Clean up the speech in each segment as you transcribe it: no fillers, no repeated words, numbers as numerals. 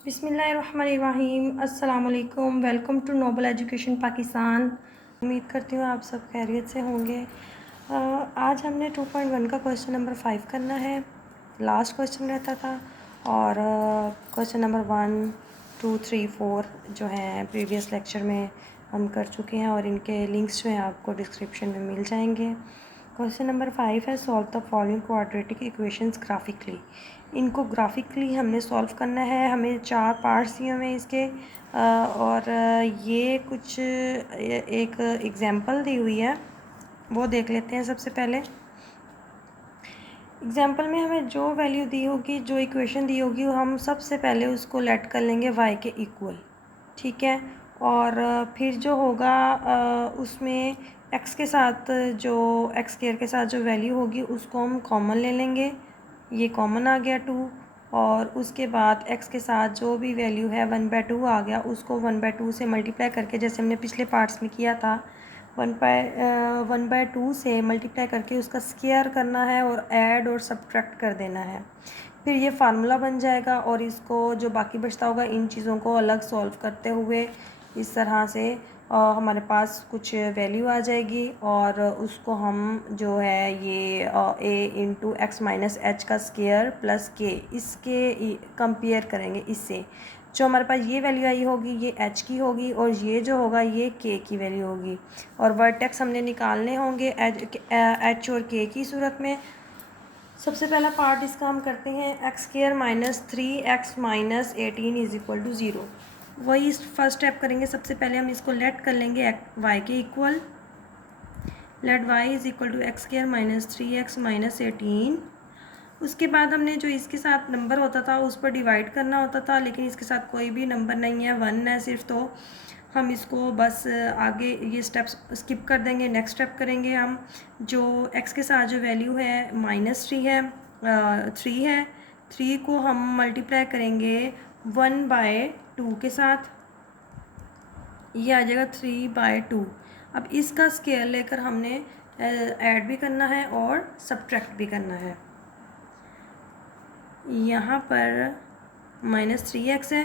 बिस्मिल्लाहिर्रहमानिर्रहीम। अस्सलाम वालेकुम। Welcome to Noble Education Pakistan. उम्मीद करती हूँ आप सब खैरियत से होंगे। आज हमने 2.1 का क्वेश्चन नंबर 5 करना है। लास्ट क्वेश्चन रहता था और क्वेश्चन नंबर 1, 2, 3, 4 जो हैं प्रीवियस लेक्चर में हम कर चुके हैं और इनके लिंक्स जो हैं आपको डिस्क्रिप्शन में मिल जाएंगे। क्वेश्चन नंबर 5 है, solve the following quadratic equations graphically. इनको ग्राफिकली हमने सॉल्व करना है। हमें 4 पार्ट्स दिए हुए हैं इसके और ये कुछ एक एग्जांपल दी हुई है, वो देख लेते हैं। सबसे पहले एग्जांपल में हमें जो वैल्यू दी होगी, जो इक्वेशन दी होगी, हम सबसे पहले उसको लेट कर लेंगे y के इक्वल, ठीक है। और फिर जो होगा उसमें x के साथ जो x स्क्वायर के साथ जो वैल्यू होगी उसको हम कॉमन ले लेंगे। ये कॉमन आ गया 2। और उसके बाद x के साथ जो भी वैल्यू है 1/2 आ गया, उसको 1/2 से मल्टीप्लाई करके, जैसे हमने पिछले पार्ट्स में किया था, 1/2 से मल्टीप्लाई करके उसका स्क्वायर करना है और ऐड और सब्ट्रैक्ट कर देना है। फिर ये फार्मूला बन जाएगा और इसको जो बाकी बचता होगा इन चीज़ों को अलग सॉल्व करते हुए इस तरह से हमारे पास कुछ वैल्यू आ जाएगी और उसको हम जो है ये a/x - h का स्क्वायर प्लस के, इसके कंपेयर करेंगे इससे। जो हमारे पास ये वैल्यू आई होगी ये h की होगी और ये जो होगा ये k की वैल्यू होगी। और वर्टेक्स हमने निकालने होंगे h और k की सूरत में। सबसे पहला पार्ट इसका हम करते हैं, x² - 3x - 18 = 0। वही फर्स्ट स्टेप करेंगे। सबसे पहले हम इसको लेट कर लेंगे y के equal. Let y = x² - 3x - 18। उसके बाद हमने जो इसके साथ नंबर होता था उस पर डिवाइड करना होता था, लेकिन इसके साथ कोई भी नंबर नहीं है, 1 है सिर्फ, तो हम इसको बस आगे ये स्टेप्स स्किप कर देंगे। नेक्स्ट स्टेप करेंगे हम, जो x के साथ जो वैल्यू है -3 है, 3 है, 3 को हम मल्टीप्लाई करेंगे 1/2 के साथ, ये आ जाएगा 3/2। अब इसका स्केयर लेकर हमने ऐड भी करना है और सब्ट्रैक्ट भी करना है। यहाँ पर -3x है,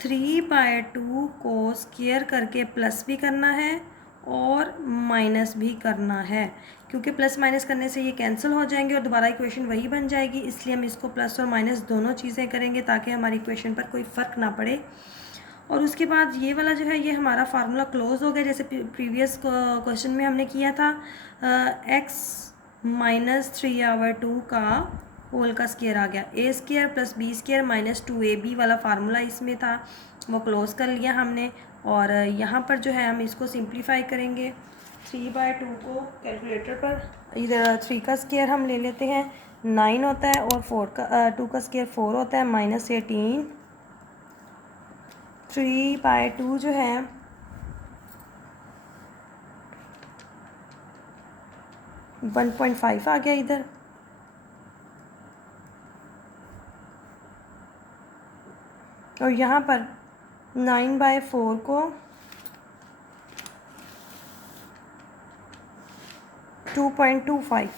3/2 को स्क्वायर करके प्लस भी करना है और माइनस भी करना है, क्योंकि प्लस माइनस करने से ये कैंसिल हो जाएंगे और दोबारा इक्वेशन वही बन जाएगी। इसलिए हम इसको प्लस और माइनस दोनों चीज़ें करेंगे ताकि हमारी इक्वेशन पर कोई फ़र्क ना पड़े। और उसके बाद ये वाला जो है ये हमारा फार्मूला क्लोज हो गया, जैसे प्रीवियस क्वेश्चन में हमने किया था। x - 3/2 का होल का स्क्वायर आ गया, a² + b² - 2ab वाला फार्मूला इसमें था, वो क्लोज कर लिया हमने। और यहाँ पर जो है हम इसको सिंप्लीफाई करेंगे। 3/2 को कैलकुलेटर पर, इधर 3 का स्क्वायर हम ले लेते हैं, 9 होता है, और 2 का स्क्वायर 4 होता है, -18। 3/2 जो है 1.5 आ गया इधर। और यहाँ पर 9/4 को 2.25।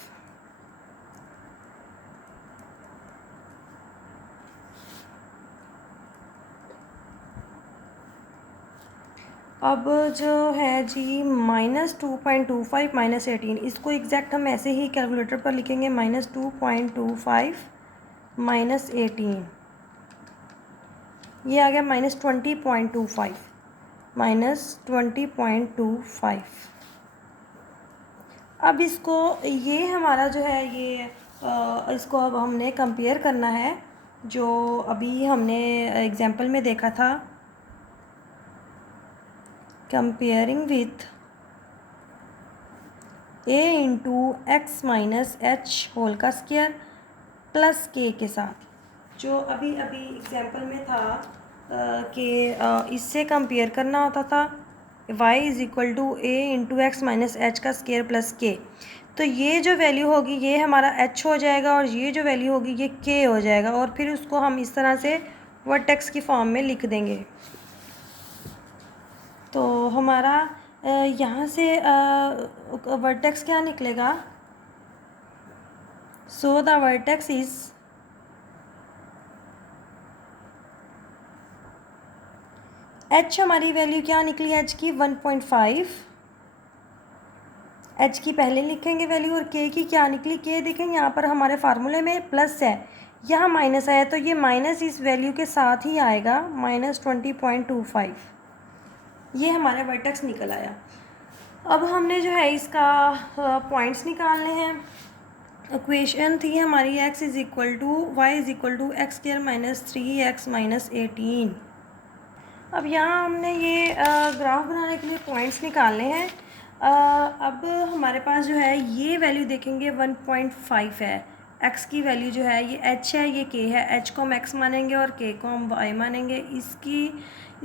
अब जो है जी -2.25 - 18, इसको एग्जैक्ट हम ऐसे ही कैलकुलेटर पर लिखेंगे, -2.25 - 18, ये आ गया -20.25, -20.25। अब इसको, ये हमारा जो है ये इसको अब हमने कंपेयर करना है, जो अभी हमने एग्जांपल में देखा था, comparing with a/x - h whole का स्क्वायर प्लस k के साथ। जो अभी एग्जांपल में था कि इससे कंपेयर करना होता था y = a/x - h का स्क्वायर प्लस k। तो ये जो वैल्यू होगी ये हमारा h हो जाएगा और ये जो वैल्यू होगी ये k हो जाएगा, और फिर उसको हम इस तरह से वर्टेक्स की फॉर्म में लिख देंगे। तो हमारा यहाँ से वर्टेक्स क्या निकलेगा? So the vertex is H हमारी वैल्यू क्या निकली एच की 1.5। एच की पहले लिखेंगे वैल्यू और के की क्या निकली, के देखेंगे यहाँ पर हमारे फार्मूले में प्लस है, यहाँ माइनस आया तो ये माइनस इस वैल्यू के साथ ही आएगा, -20.25। ये हमारे वर्टेक्स निकल आया। अब हमने जो है इसका पॉइंट्स निकालने हैं। इक्वेशन थी हमारी x is equal to y is equal to x square -3x-18। अब यहाँ हमने ये ग्राफ बनाने के लिए पॉइंट्स निकालने हैं। अब हमारे पास जो है ये वैल्यू देखेंगे 1.5 है, x की वैल्यू जो है ये h है, ये k है। h को हम x मानेंगे और k को हम y मानेंगे।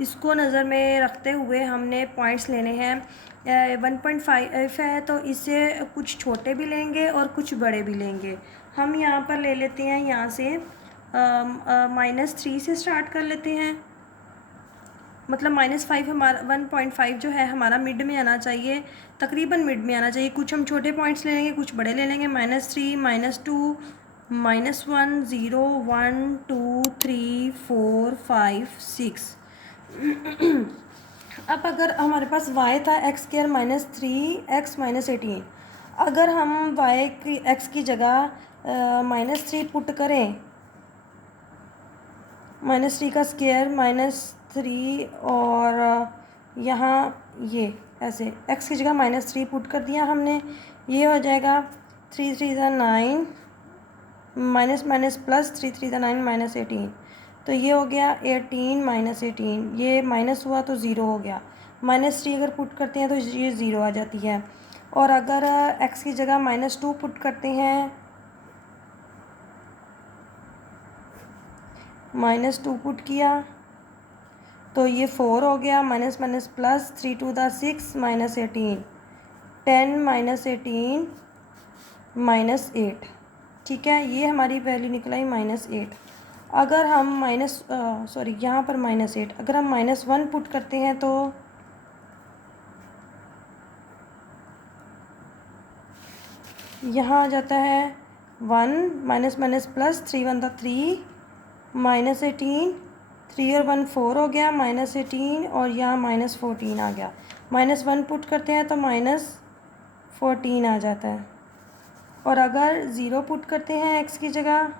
इसको नज़र में रखते हुए हमने पॉइंट्स लेने हैं। 1.5 है तो इससे कुछ छोटे भी लेंगे और कुछ बड़े भी लेंगे। हम यहाँ पर ले लेते हैं, यहाँ से -3 से स्टार्ट कर लेते हैं, मतलब -5 हमारा 1.5 जो है हमारा मिड में आना चाहिए, तकरीबन मिड में आना चाहिए। कुछ हम छोटे पॉइंट्स ले लेंगे, कुछ बड़े ले लेंगे। -3, -2, -1, 0, 1, 2, 3, 4, 5, 6। अब अगर हमारे पास y था x² -3x-18, अगर हम y की x की जगह -3 पुट करें, -3 का स्क्वायर -3 और यहाँ ये ऐसे x की जगह -3 पुट कर दिया हमने, ये हो जाएगा 3 3 9 माइनस माइनस प्लस 3 3 9 -18। तो ये हो गया 18 -18, ये माइनस हुआ तो ज़ीरो हो गया। -3 अगर पुट करते हैं तो ये ज़ीरो आ जाती है। और अगर x की जगह -2 पुट करते हैं, -2 पुट किया तो ये 4 हो गया। Minus minus plus 3 2 6 -18, 10 -18 -8। ठीक है, ये हमारी वैल्यू निकल आई -8। अगर हम यहाँ पर -8, अगर हम -1 पुट करते हैं तो यहाँ आ जाता है 1 माइनस माइनस प्लस 3 1 3 -18, 3 और 1 4 हो गया, -18 और यहाँ -14 आ गया। -1 पुट करते हैं तो -14 आ जाता है। और अगर ज़ीरो पुट करते हैं x की जगह,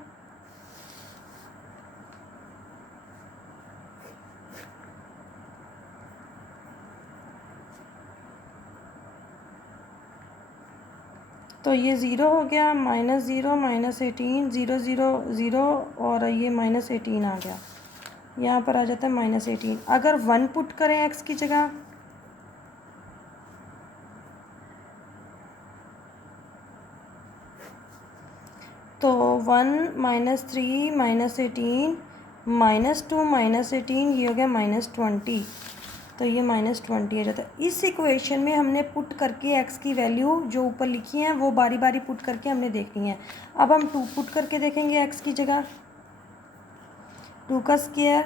तो ये ज़ीरो हो गया, -0 -18 0 0 0 और ये -18 आ गया। यहाँ पर आ जाता है -18। अगर 1 पुट करें x की जगह, तो 1 -3 -18 -2 -18, ये हो गया -20। तो ये -20 आ जाता है। इस इक्वेशन में हमने पुट करके x की वैल्यू जो ऊपर लिखी है वो बारी बारी पुट करके हमने देखनी है। अब हम 2 पुट करके देखेंगे x की जगह। 2 का स्क्वायर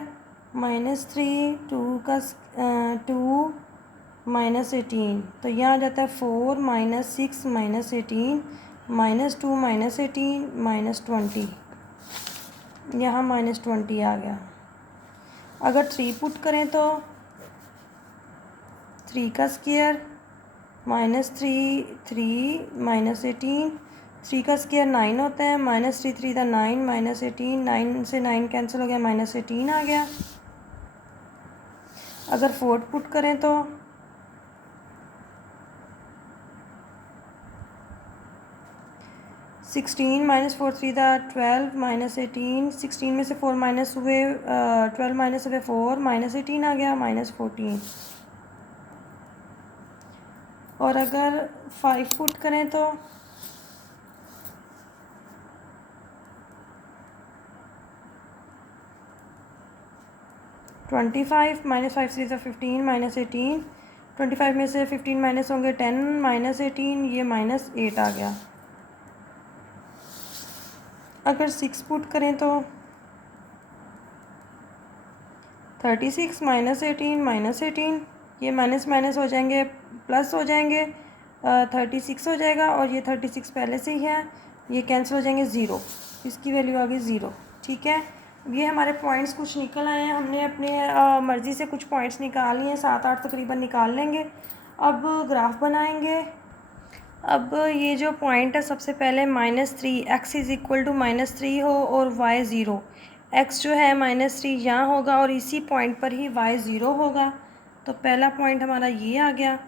-3, 2 का 2 -18, तो यहाँ आ जाता है 4 -6 -18 -2 -18 -20, यहाँ -20 आ गया। अगर 3 पुट करें तो 3 का स्क्वायर -3 3 -18, 3 का स्क्वायर 9 होता है, -3 3 9 -18, 9 से 9 कैंसिल हो गया, -18 आ गया। अगर 4 पुट करें तो 16 -4 3 12 -18, 16 में से 4 माइनस हुए, 12 माइनस हुए 4, -18 आ गया, -14। और अगर 5 पुट करें तो 25 -5 3 15 -18, 25 में से 15 माइनस होंगे 10 -18, ये -8 आ गया। अगर 6 पुट करें तो 36 -18 -18, ये माइनस माइनस हो जाएंगे, प्लस हो जाएंगे, 36 हो जाएगा और ये 36 पहले से ही है, ये कैंसिल हो जाएंगे, ज़ीरो। इसकी वैल्यू आ गई 0। ठीक है, ये हमारे पॉइंट्स कुछ निकल आए हैं। हमने अपने मर्ज़ी से कुछ पॉइंट्स निकाल लिए हैं, 7-8 तकरीबन निकाल लेंगे। अब ग्राफ बनाएंगे। अब ये जो पॉइंट है, सबसे पहले -3, x इज़ इक्वल टू -3 हो और y 0। x जो है -3 यहाँ होगा और इसी पॉइंट पर ही y 0 होगा। तो पहला पॉइंट हमारा ये आ गया,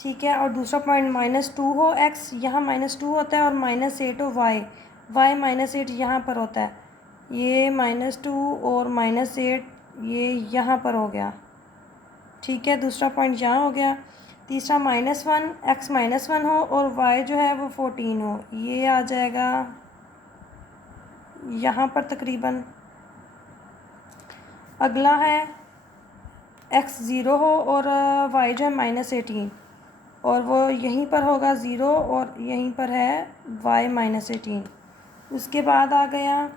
ठीक है। और दूसरा पॉइंट -2 हो, x यहाँ -2 होता है और -8 हो y -8 यहाँ पर होता है। ये -2 और -8 ये यहाँ पर हो गया, ठीक है। दूसरा पॉइंट यहाँ हो गया। तीसरा -1, x -1 हो और y जो है वो 14 हो, ये आ जाएगा यहाँ पर तकरीबन। अगला है x 0 हो और y जो है -18 और वो यहीं पर होगा 0 और यहीं पर है y -18। उसके बाद आ गया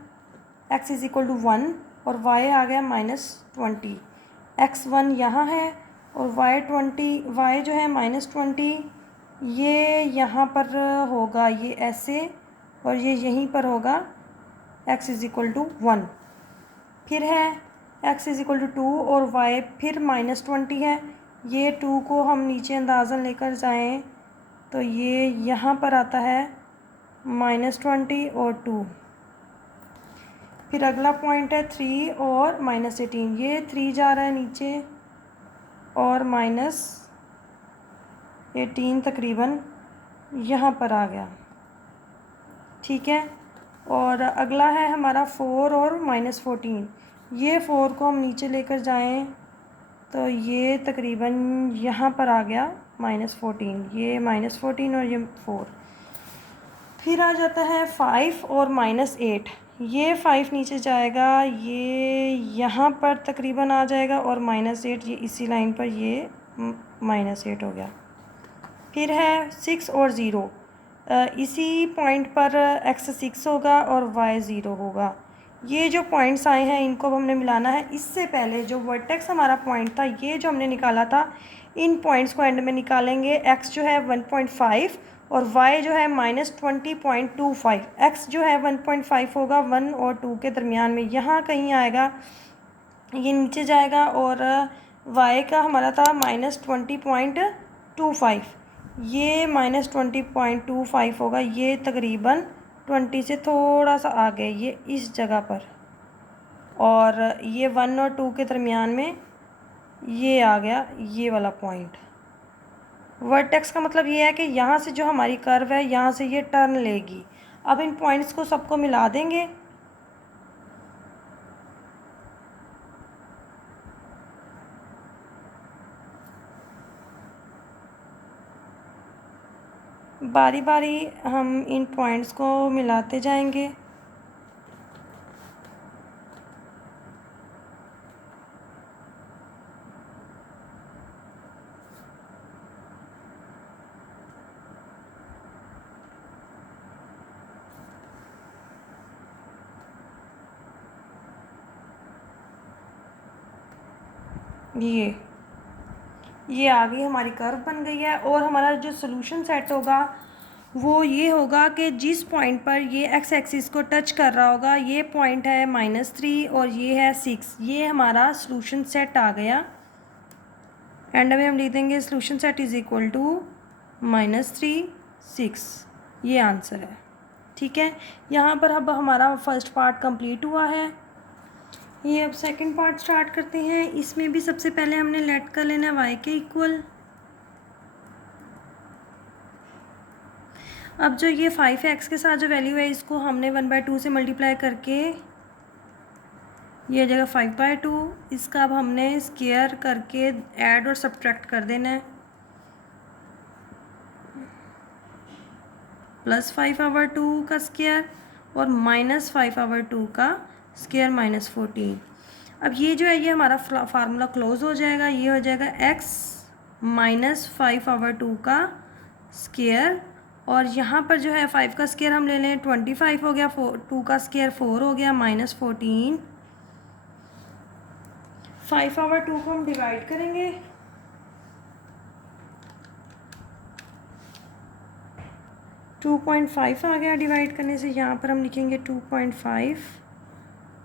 x इज़ इक्वल टू 1 और y आ गया -20। x 1 यहाँ है और y जो है -20 ये यहाँ पर होगा, ये ऐसे, और ये यहीं पर होगा x इज़ इक्वल टू 1। फिर है x इज़ इक्वल टू 2 और y फिर -20 है। ये 2 को हम नीचे अंदाज़न लेकर जाएं तो ये यहाँ पर आता है -20 और 2। फिर अगला पॉइंट है 3 और -18, ये 3 जा रहा है नीचे और -18 तकरीबन यहाँ पर आ गया, ठीक है। और अगला है हमारा 4 और -14, ये 4 को हम नीचे लेकर जाएं तो ये तकरीबन यहाँ पर आ गया -14, ये -14 और ये 4। फिर आ जाता है 5 और -8, ये 5 नीचे जाएगा, ये यहाँ पर तकरीबन आ जाएगा और -8 ये इसी लाइन पर, ये -8 हो गया। फिर है 6 और 0, इसी पॉइंट पर x 6 होगा और y 0 होगा। ये जो पॉइंट्स आए हैं इनको अब हमने मिलाना है। इससे पहले जो वर्टेक्स हमारा पॉइंट था, ये जो हमने निकाला था, इन पॉइंट्स को एंड में निकालेंगे। x जो है 1.5 और y जो है -20.25। x जो है 1.5 होगा 1 और 2 के दरमियान में, यहाँ कहीं आएगा, ये नीचे जाएगा। और y का हमारा था -20.25, ये -20.25 होगा, ये तकरीबन 20 से थोड़ा सा आगे, ये इस जगह पर। और ये 1 और 2 के दरमियान में ये आ गया, ये वाला पॉइंट। वर्टेक्स का मतलब ये है कि यहाँ से जो हमारी कर्व है, यहाँ से ये टर्न लेगी। अब इन पॉइंट्स को सबको मिला देंगे। बारी बारी हम इन पॉइंट्स को मिलाते जाएंगे। ये आ गई, हमारी कर्व बन गई है। और हमारा जो सोल्यूशन सेट होगा वो ये होगा कि जिस पॉइंट पर ये एक्स एक्सिस को टच कर रहा होगा, ये पॉइंट है -3 और ये है 6, ये हमारा सोल्यूशन सेट आ गया। एंड में हम लिख देंगे solution set is equal to -3 6, ये आंसर है, ठीक है। यहाँ पर अब हमारा फर्स्ट पार्ट कंप्लीट हुआ है। ये अब सेकंड पार्ट स्टार्ट करते हैं। इसमें भी सबसे पहले हमने लेट कर लेना है y के इक्वल। अब जो ये 5x के साथ जो वैल्यू है, इसको हमने 1/2 से मल्टीप्लाई करके ये जगह 5/2, इसका अब हमने स्क्वायर करके ऐड और सब्ट्रैक्ट कर देना है। +5/2 का स्क्वायर और -5/2 का स्क्वायर -14। अब ये जो है, ये हमारा फार्मूला क्लोज हो जाएगा। ये हो जाएगा x -5/2 का स्क्वायर, और यहाँ पर जो है 5 का स्क्वायर हम ले लें 25 हो गया, 2 का स्क्वायर 4 हो गया, -14। 5/2 को हम डिवाइड करेंगे, टू 2.5 आ गया डिवाइड करने से। यहाँ पर हम लिखेंगे 2.5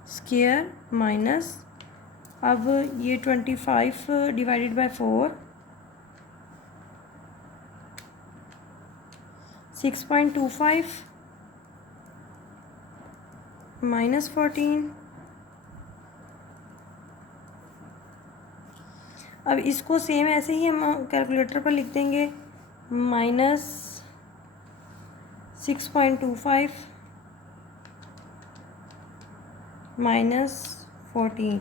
स्क्वायर माइनस, अब ये 25 डिवाइडेड बाय 4, 6.25 माइनस 14। अब इसको सेम ऐसे ही हम कैलकुलेटर पर लिख देंगे, -6.25 माइनस 14,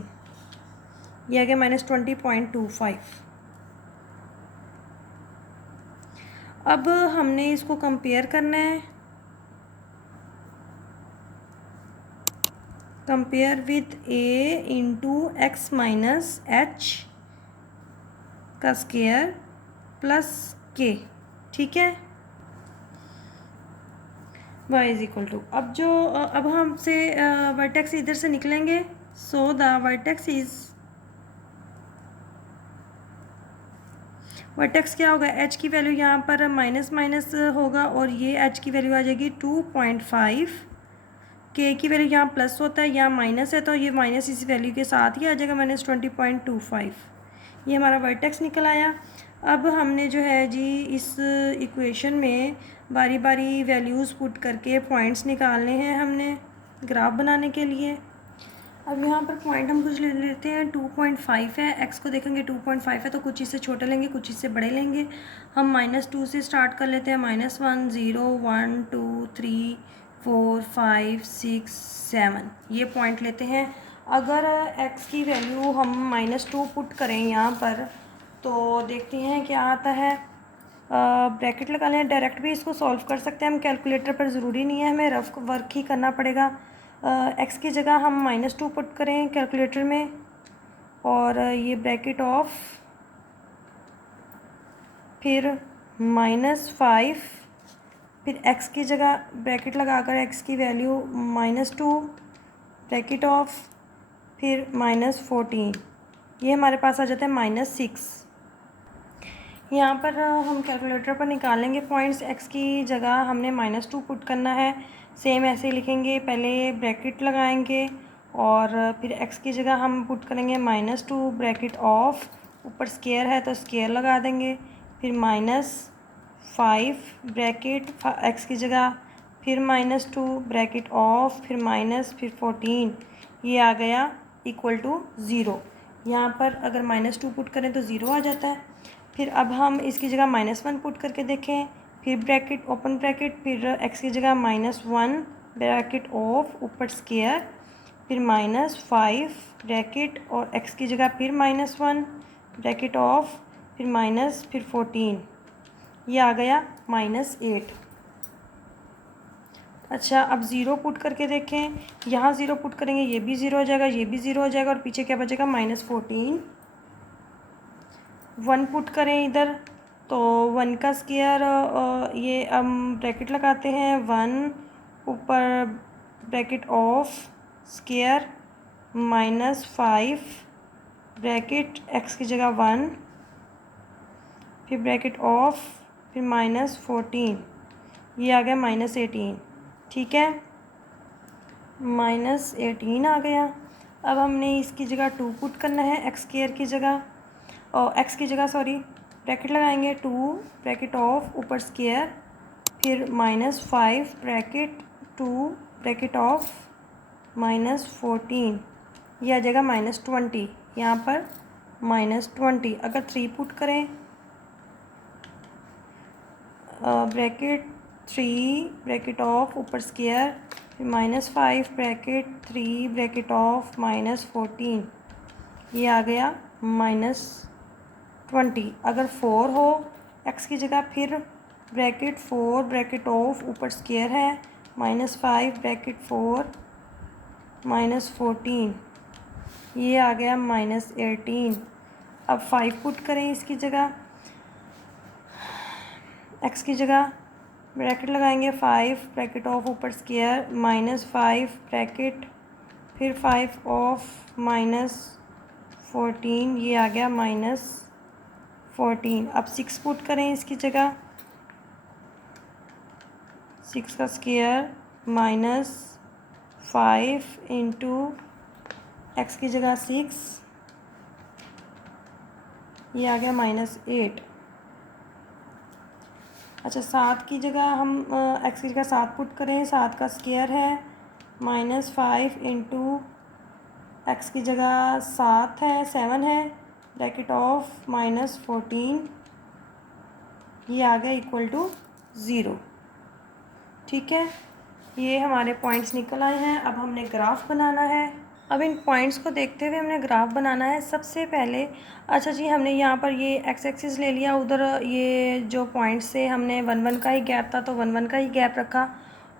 ये आ गया -20.25। अब हमने इसको कंपेयर करना है, compare with a into x minus H का स्क्वायर प्लस k, ठीक है, y इज इक्वल टू, अब हमसे वर्टेक्स इधर से निकलेंगे, सो द वर्टेक्स क्या होगा, h की वैल्यू यहाँ पर माइनस माइनस होगा और ये h की वैल्यू आ जाएगी 2.5, k की वैल्यू यहाँ प्लस होता है, यहाँ माइनस है, तो ये माइनस इस वैल्यू के साथ ही आ जाएगा -20.25। ये हमारा वर्टेक्स निकल आया। अब हमने जो है जी इस इक्वेशन में बारी बारी वैल्यूज़ पुट करके पॉइंट्स निकालने हैं हमने ग्राफ बनाने के लिए। अब यहाँ पर पॉइंट हम कुछ ले लेते हैं, 2.5 है, एक्स को देखेंगे 2.5 है तो कुछ इससे छोटे लेंगे, कुछ इससे बड़े लेंगे। हम -2 से स्टार्ट कर लेते हैं, -1 0 1 2 3 4 5 6 7, ये पॉइंट लेते हैं। अगर एक्स की वैल्यू हम -2 पुट करें यहाँ पर तो देखते हैं क्या आता है। ब्रैकेट लगा लें, डायरेक्ट भी इसको सॉल्व कर सकते हैं हम कैलकुलेटर पर, ज़रूरी नहीं है हमें रफ वर्क ही करना पड़ेगा। एक्स की जगह हम -2 पुट करें कैलकुलेटर में और ये ब्रैकेट ऑफ, फिर -5, फिर एक्स की जगह ब्रैकेट लगाकर एक्स की वैल्यू -2 ब्रैकेट ऑफ, फिर -14, ये हमारे पास आ जाता है -6। यहाँ पर हम कैलकुलेटर पर निकालेंगे पॉइंट्स, एक्स की जगह हमने -2 पुट करना है, सेम ऐसे ही लिखेंगे, पहले ब्रैकेट लगाएंगे और फिर एक्स की जगह हम पुट करेंगे -2 ब्रैकेट ऑफ, ऊपर स्क्वायर है तो स्क्वायर लगा देंगे, फिर -5 ब्रैकेट एक्स की जगह, फिर -2 ब्रैकेट ऑफ, फिर फिर 14, ये आ गया इक्वल टू 0। यहाँ पर अगर -2 पुट करें तो 0 आ जाता है। फिर अब हम इसकी जगह -1 पुट करके देखें, फिर ब्रैकेट ओपन ब्रैकेट, फिर एक्स की जगह -1 ब्रैकेट ऑफ, ऊपर स्क्वायर, फिर -5 ब्रैकेट और एक्स की जगह फिर -1 ब्रैकेट ऑफ, फिर 14, ये आ गया -8। अच्छा, अब 0 पुट करके देखें, यहाँ 0 पुट करेंगे, ये भी 0 हो जाएगा, ये भी 0 हो जाएगा और पीछे क्या बचेगा -14। 1 पुट करें इधर तो 1 का स्क्वायर, ये हम ब्रैकेट लगाते हैं, 1 ऊपर bracket of square -5 bracket x की जगह 1, फिर ब्रैकेट ऑफ, फिर -14, ये आ गया -18, ठीक है, -18 आ गया। अब हमने इसकी जगह 2 पुट करना है एक्स स्क्वायर की जगह, और एक्स की जगह सॉरी ब्रैकेट लगाएंगे, 2 ब्रैकेट ऑफ, ऊपर स्क्वायर, फिर -5 ब्रैकेट 2 ब्रैकेट ऑफ -14, ये आ जाएगा -20, यहाँ पर -20। अगर 3 पुट करें, ब्रैकेट 3 ब्रैकेट ऑफ, ऊपर स्क्वायर, फिर -5 ब्रैकेट 3 ब्रैकेट ऑफ -14, ये आ गया -20। अगर 4 हो एक्स की जगह, फिर ब्रैकेट 4 ब्रैकेट ऑफ, ऊपर स्क्वायर है, -5 ब्रैकेट 4 -14, ये आ गया -18। अब 5 पुट करें इसकी जगह, एक्स की जगह ब्रैकेट लगाएंगे, 5 ब्रैकेट ऑफ, ऊपर स्क्वायर, -5 ब्रैकेट, फिर 5 ऑफ -14, ये आ गया -14। अब 6 पुट करें इसकी जगह, 6 का स्क्वायर -5 इंटू एक्स की जगह 6, ये आ गया -8। अच्छा, 7 की जगह हम एक्स की जगह 7 पुट करें, 7 का स्क्वायर है -5 इंटू एक्स की जगह 7 है, 7 है, ब्रैकेट ऑफ -14, ये आ गया इक्वल टू 0। ठीक है, ये हमारे पॉइंट्स निकल आए हैं। अब हमने ग्राफ बनाना है। अब इन पॉइंट्स को देखते हुए हमने ग्राफ बनाना है। सबसे पहले अच्छा जी, हमने यहाँ पर ये एक्स एक्सिस ले लिया, उधर ये जो पॉइंट्स से हमने 1 1 का ही गैप था तो 1 1 का ही गैप रखा,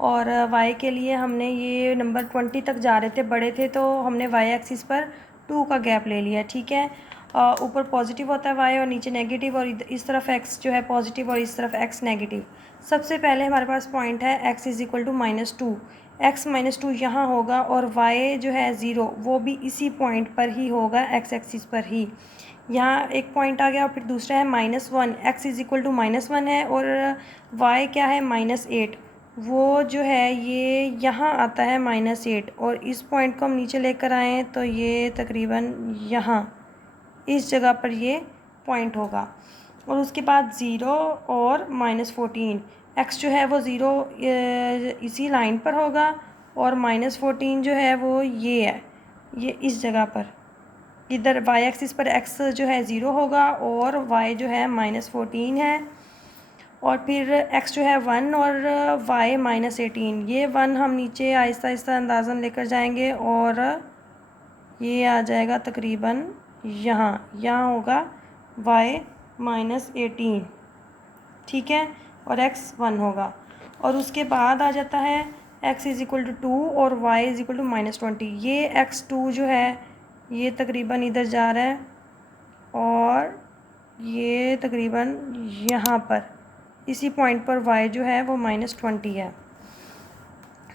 और वाई के लिए हमने ये नंबर 20 तक जा रहे थे, बड़े थे, तो हमने वाई एक्सिस पर 2 का गैप ले लिया। ठीक है, ऊपर पॉजिटिव होता है वाई और नीचे नेगेटिव, और इस तरफ एक्स जो है पॉजिटिव और इस तरफ एक्स नेगेटिव। सबसे पहले हमारे पास पॉइंट है x is equal to -2, x -2 यहाँ होगा, और वाई जो है 0 वो भी इसी पॉइंट पर ही होगा, एक्स एक्सिस पर ही। यहाँ एक पॉइंट आ गया, और फिर दूसरा है -1, एक्स इज़ इक्वल टू -1 है, और वाई क्या है -8, वो जो है ये यहाँ आता है -8, और इस पॉइंट को हम नीचे लेकर आएँ तो ये तकरीबन यहाँ इस जगह पर ये पॉइंट होगा, और उसके बाद 0 और -14, एक्स जो है वो 0 इसी लाइन पर होगा, और -14 जो है वो ये है, ये इस जगह पर, इधर वाई एक्सिस पर एक्स जो है 0 होगा और वाई जो है -14 है, और फिर एक्स जो है 1 और वाई -18, ये 1 हम नीचे आहिस्ता आहिस्ता अंदाज़न लेकर जाएंगे, और ये आ जाएगा तकरीबन यहाँ होगा y -18। ठीक है, और x 1 होगा, और उसके बाद आ जाता है x इज़ इक्वल टू 2 और y इज़ इक्वल टू -20। ये x2 जो है ये तकरीबन इधर जा रहा है, और ये तकरीबन यहाँ पर इसी पॉइंट पर y जो है वो -20 है,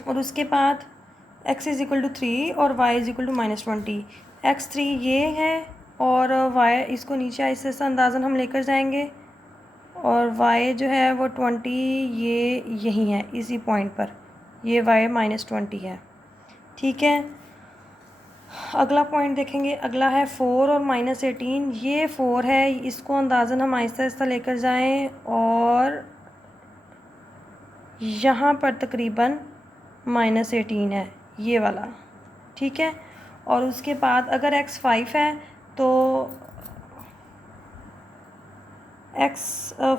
और उसके बाद x इज़ इक्वल टू 3 और y is equal to -20। x3 ये है, और y इसको नीचे ऐसे से अंदाज़न हम लेकर जाएंगे, और y जो है वो 20 ये यही है इसी पॉइंट पर, ये y -20 है। ठीक है, अगला पॉइंट देखेंगे। अगला है 4 और -18, ये 4 है, इसको अंदाज़न हम आहिस्ता आहिस्ता लेकर जाएं, और यहाँ पर तकरीबन -18 है ये वाला। ठीक है, और उसके बाद अगर x 5 है तो x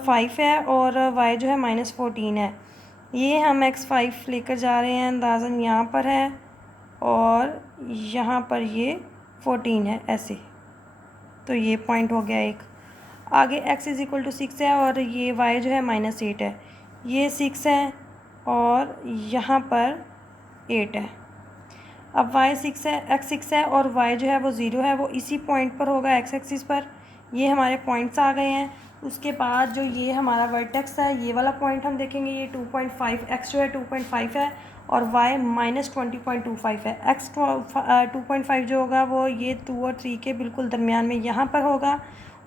5 है और y जो है -14 है, ये हम x 5 लेकर जा रहे हैं, अंदाज़न यहाँ पर है, और यहाँ पर ये 14 है ऐसे, तो ये पॉइंट हो गया एक। आगे x इज़ इक्वल टू 6 है, और ये y जो है -8 है, ये 6 है, और यहाँ पर 8 है। अब y 6 है, x 6 है, और y जो है वो 0 है, वो इसी पॉइंट पर होगा x एक्सिस पर। ये हमारे पॉइंट्स आ गए हैं। उसके बाद जो ये हमारा वर्टेक्स है, ये वाला पॉइंट हम देखेंगे, ये 2.5, x जो है 2.5 है, और y -20.25 है। x 2.5 जो होगा वो ये 2 और 3 के बिल्कुल दरमियान में यहाँ पर होगा,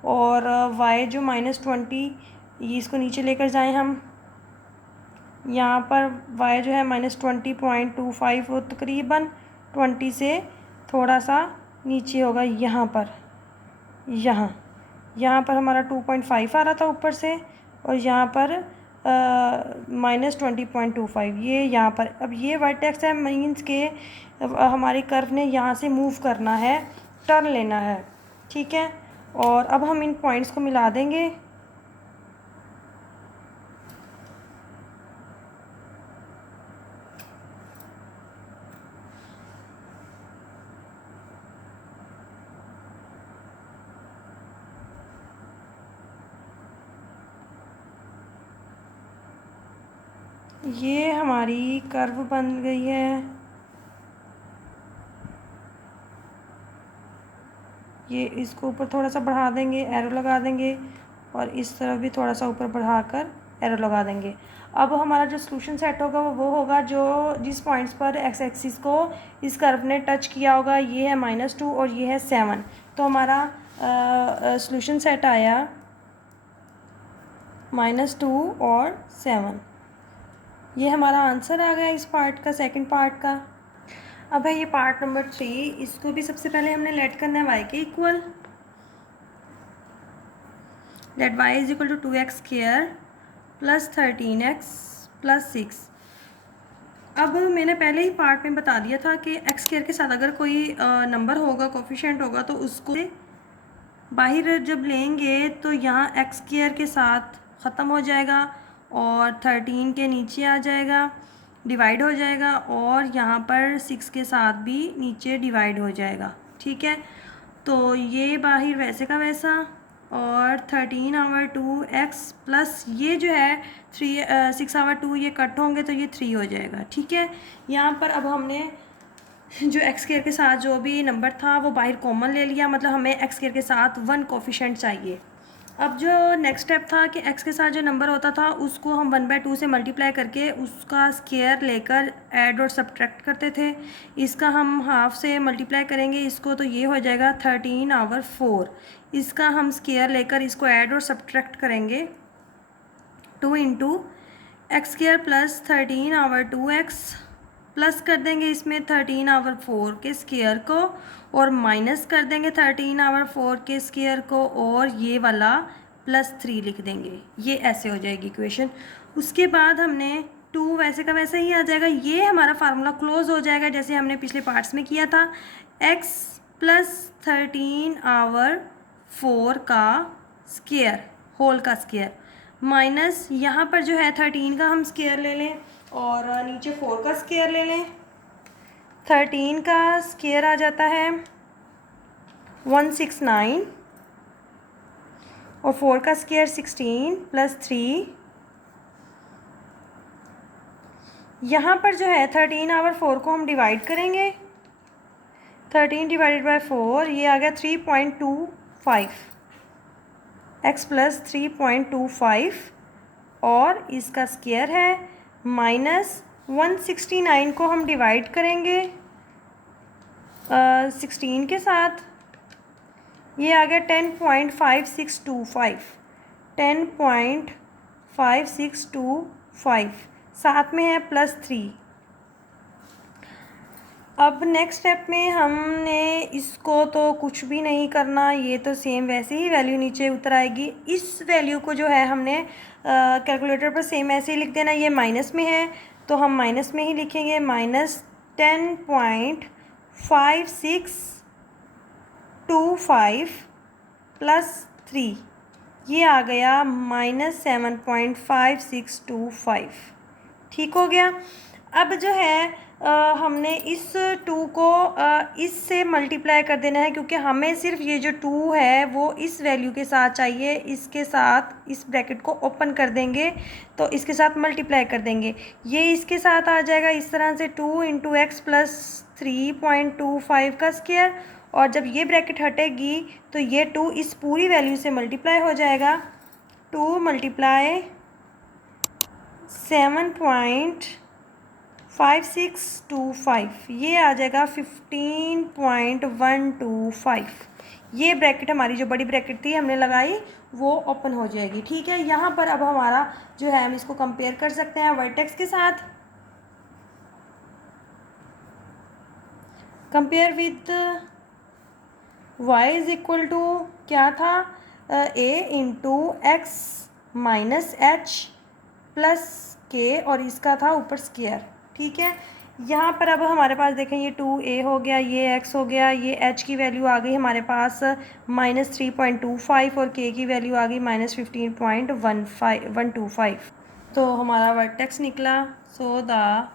और y जो -20, ये इसको नीचे लेकर जाएँ हम, यहाँ पर y जो है -20.25, वो तकरीबन 20 से थोड़ा सा नीचे होगा, यहाँ पर यहाँ पर हमारा 2.5 आ रहा था ऊपर से, और यहाँ पर -20.25 ये यहाँ पर। अब ये वर्टेक्स है, मीन्स के हमारे कर्व ने यहाँ से मूव करना है, टर्न लेना है। ठीक है, और अब हम इन पॉइंट्स को मिला देंगे। ये हमारी कर्व बन गई है, ये इसको ऊपर थोड़ा सा बढ़ा देंगे, एरो लगा देंगे, और इस तरफ भी थोड़ा सा ऊपर बढ़ाकर एरो लगा देंगे। अब हमारा जो सॉल्यूशन सेट होगा वो होगा जो जिस पॉइंट्स पर एक्स एक्सिस को इस कर्व ने टच किया होगा, ये है -2 और ये है 7, तो हमारा सॉल्यूशन सेट आया -2 और 7। ये हमारा आंसर आ गया इस पार्ट का, सेकंड पार्ट का। अब है ये पार्ट नंबर 3, इसको भी सबसे पहले हमने लेट करना है y के equal. Let y is equal to 2x square plus 13x plus 6। अब मैंने पहले ही पार्ट में बता दिया था कि एक्स स्क्वायर के साथ अगर कोई नंबर होगा, कोफिशिएंट होगा, तो उसको बाहर जब लेंगे तो यहाँ एक्स स्क्वायर के साथ ख़त्म हो जाएगा और 13 के नीचे आ जाएगा, डिवाइड हो जाएगा, और यहाँ पर 6 के साथ भी नीचे डिवाइड हो जाएगा। ठीक है, तो ये बाहर वैसे का वैसा, और 13/2x प्लस ये जो है 6/2 ये कट होंगे तो ये 3 हो जाएगा। ठीक है, यहाँ पर अब हमने जो एक्स स्क्वायर के साथ जो भी नंबर था वो बाहर कॉमन ले लिया, मतलब हमें एक्स स्क्वायर के साथ 1 कोफिशिएंट चाहिए। अब जो नेक्स्ट स्टेप था कि एक्स के साथ जो नंबर होता था उसको हम 1/2 से मल्टीप्लाई करके उसका स्क्वायर लेकर ऐड और सब्ट्रैक्ट करते थे। इसका हम हाफ से मल्टीप्लाई करेंगे इसको, तो ये हो जाएगा 13/4। इसका हम स्क्वायर लेकर इसको ऐड और सब्ट्रैक्ट करेंगे 2 into x square plus 13/2x plus कर देंगे इसमें 13/4 के स्क्वायर को, और माइनस कर देंगे 13/4 के स्क्वायर को, और ये वाला +3 लिख देंगे। ये ऐसे हो जाएगी इक्वेशन। उसके बाद हमने 2 वैसे का वैसे ही आ जाएगा। ये हमारा फार्मूला क्लोज हो जाएगा जैसे हमने पिछले पार्ट्स में किया था। x प्लस 13/4 का स्क्वायर, होल का स्क्वायर, माइनस यहाँ पर जो है 13 का हम स्क्वायर ले लें और नीचे 4 का स्क्वायर ले लें। 13 का स्क्वायर आ जाता है 169, और 4 का स्क्वायर 16 प्लस 3। यहाँ पर जो है 13/4 को हम डिवाइड करेंगे, 13 डिवाइडेड बाई 4, ये आ गया 3.25, x प्लस 3.25, और इसका स्क्वायर है, माइनस 169 को हम डिवाइड करेंगे 16 के साथ, ये आ गया 10.5625, 10.5625, साथ में है +3। अब नेक्स्ट स्टेप में हमने इसको तो कुछ भी नहीं करना, ये तो सेम वैसे ही वैल्यू नीचे उतर आएगी। इस वैल्यू को जो है हमने कैलकुलेटर पर सेम ऐसे ही लिख देना। ये माइनस में है तो हम माइनस में ही लिखेंगे, -10.5625 प्लस 3, ये आ गया -7.5625। ठीक हो गया। अब जो है हमने इस 2 को इससे मल्टीप्लाई कर देना है, क्योंकि हमें सिर्फ ये जो 2 है वो इस वैल्यू के साथ चाहिए। इसके साथ इस ब्रैकेट को ओपन कर देंगे तो इसके साथ मल्टीप्लाई कर देंगे, ये इसके साथ आ जाएगा इस तरह से 2 इंटू एक्स प्लस 3.25 का स्क्वायर, और जब ये ब्रैकेट हटेगी तो ये 2 इस पूरी वैल्यू से मल्टीप्लाई हो जाएगा। 2 मल्टीप्लाई 7.5625, ये आ जाएगा 15.125। ये ब्रैकेट हमारी जो बड़ी ब्रैकेट थी हमने लगाई वो ओपन हो जाएगी। ठीक है, यहाँ पर अब हमारा जो है हम इसको कंपेयर कर सकते हैं वर्टेक्स के साथ। Compare with y is equal to क्या था, a into x minus h plus k, और इसका था ऊपर स्क्वायर। ठीक है, यहाँ पर अब हमारे पास देखें ये 2a हो गया, ये x हो गया, ये h की वैल्यू आ गई हमारे पास -3.25, और k की वैल्यू आ गई -15.125। तो हमारा वर्टेक्स निकला। सो द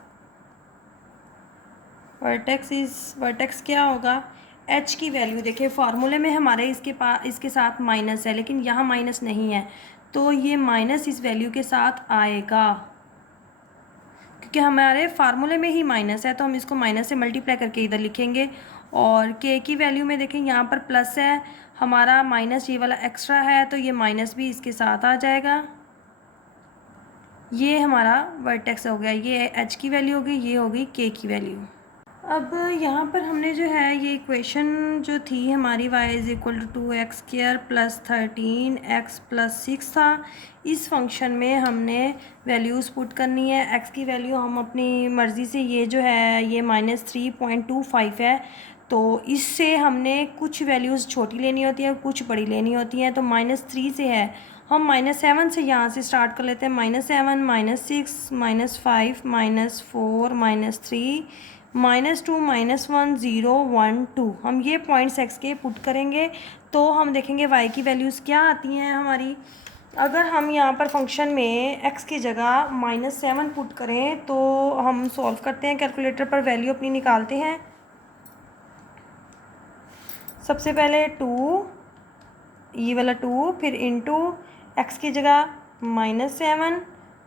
वर्टेक्स क्या होगा, h की वैल्यू देखिए फार्मूले में हमारे इसके साथ माइनस है, लेकिन यहाँ माइनस नहीं है, तो ये माइनस इस वैल्यू के साथ आएगा क्योंकि हमारे फार्मूले में ही माइनस है, तो हम इसको माइनस से मल्टीप्लाई करके इधर लिखेंगे। और के की वैल्यू में देखें यहाँ पर प्लस है, हमारा माइनस ये वाला एक्स्ट्रा है, तो ये माइनस भी इसके साथ आ जाएगा। ये हमारा वर्टेक्स हो गया, ये एच की वैल्यू हो गई, ये हो गई के की वैल्यू। अब यहाँ पर हमने जो है ये इक्वेशन जो थी हमारी y is equal to 2x² plus 13x plus 6 था। इस फंक्शन में हमने वैल्यूज़ पुट करनी है। x की वैल्यू हम अपनी मर्ज़ी से, ये जो है ये -3.25 है, तो इससे हमने कुछ वैल्यूज़ छोटी लेनी होती है और कुछ बड़ी लेनी होती हैं। तो -3 से है, हम -7 से यहाँ से स्टार्ट कर लेते हैं। -7, -6, -5, -4, -3, -2, -1, 0, 1, 2, हम ये पॉइंट्स x के पुट करेंगे तो हम देखेंगे y की वैल्यूज़ क्या आती हैं हमारी। अगर हम यहाँ पर फंक्शन में x की जगह -7 पुट करें तो हम सॉल्व करते हैं, कैलकुलेटर पर वैल्यू अपनी निकालते हैं। सबसे पहले 2, ये वाला 2, फिर इंटू x की जगह -7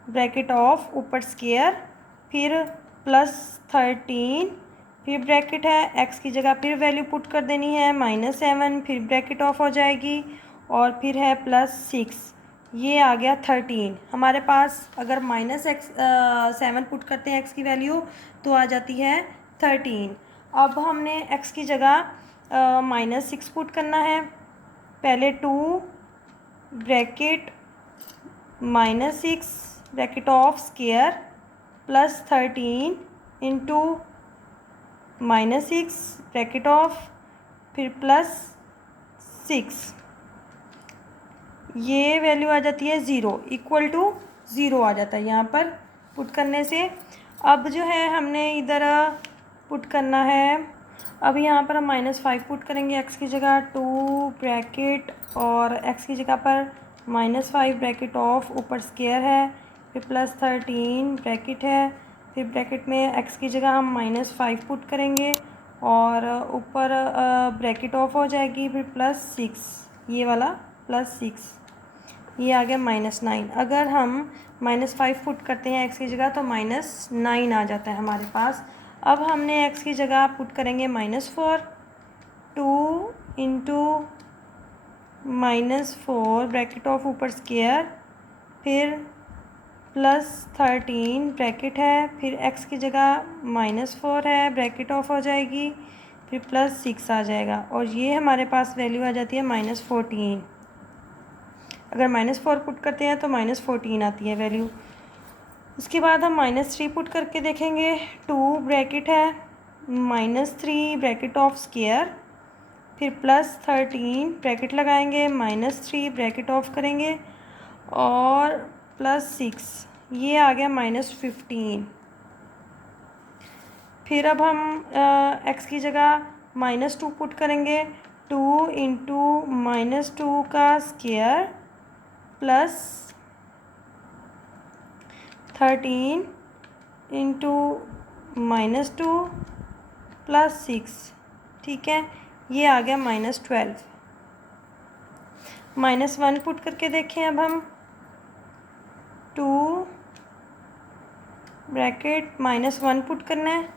ब्रैकेट ऑफ ऊपर स्क्वायर, फिर +13, फिर ब्रैकेट है x की जगह फिर वैल्यू पुट कर देनी है -7, फिर ब्रैकेट ऑफ हो जाएगी और फिर है +6, ये आ गया 13। हमारे पास अगर -7 पुट करते हैं x की वैल्यू तो आ जाती है 13। अब हमने x की जगह -6 पुट करना है। पहले 2 bracket -6 bracket of square +13 into -6 bracket of फिर +6, ये वैल्यू आ जाती है 0, इक्वल टू 0 आ जाता है यहाँ पर पुट करने से। अब जो है हमने इधर पुट करना है, अब यहाँ पर हम -5 पुट करेंगे x की जगह, 2 ब्रैकेट और x की जगह पर -5 ब्रैकेट ऑफ ऊपर स्क्वायर है, फिर +13 ब्रैकेट है, फिर ब्रैकेट में x की जगह हम -5 पुट करेंगे और ऊपर ब्रैकेट ऑफ हो जाएगी, फिर +6, ये वाला +6, ये आ गया -9। अगर हम -5 पुट करते हैं x की जगह तो -9 आ जाता है हमारे पास। अब हमने x की जगह पुट करेंगे -4, 2 इंटू -4 ब्रैकेट ऑफ ऊपर स्क्वायर, फिर +13 ब्रैकेट है, फिर x की जगह -4 है, ब्रैकेट ऑफ हो जाएगी, फिर +6 आ जाएगा और ये हमारे पास वैल्यू आ जाती है -14। अगर -4 पुट करते हैं तो -14 आती है वैल्यू। उसके बाद हम -3 पुट करके देखेंगे। 2 ब्रैकेट है, -3 ब्रैकेट ऑफ स्क्वायर, फिर +13 ब्रैकेट लगाएंगे, -3 ब्रैकेट ऑफ करेंगे और +6, ये आ गया -15। फिर अब हम x की जगह -2 पुट करेंगे। 2 इंटू -2 का स्क्वायर प्लस 13 इंटू -2 प्लस 6, ठीक है, ये आ गया -12। -1 पुट करके देखें अब हम। 2 ब्रैकेट -1 पुट करना है,